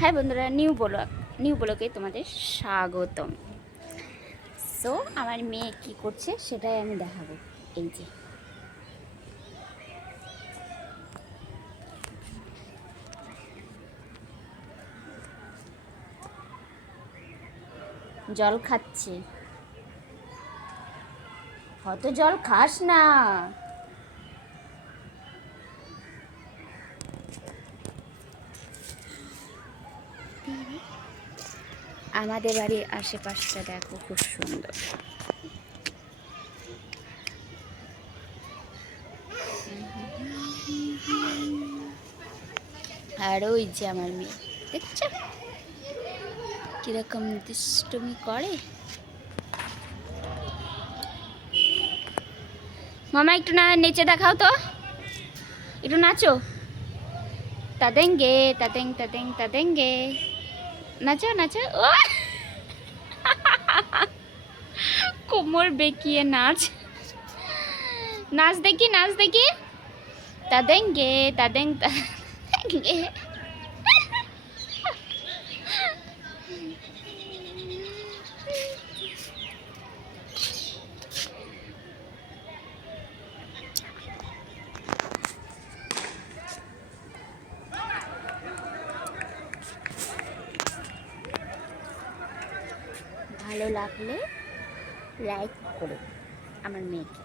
High বন্ধুরা, new ব্লগে তোমাদের স্বাগতম। সো আমার মেয়ে কি করছে সেটাই আমি দেখাবো। এই যে জল খাচ্ছে। কত জল খাস না। আমাদের বাড়ির আশেপাশটা দেখো, খুব সুন্দর। আর ওই যে আমার মেয়ে, দেখছো কিরকম দুষ্টুমি করে। মামা একটু না নেচে দেখাও তো, একটু নাচো। তাদেঙ্গে তাদেং তাদেং তাদেঙ্গে, নাচো নাচো। ও কোমর বেঁকিয়ে নাচ, নাচ দেখি নাচ দেখি। তাদেঙ্গে তাদেং তাদেঙ্গে। ভালো লাগলে লাইক করো আমার মেয়েকে।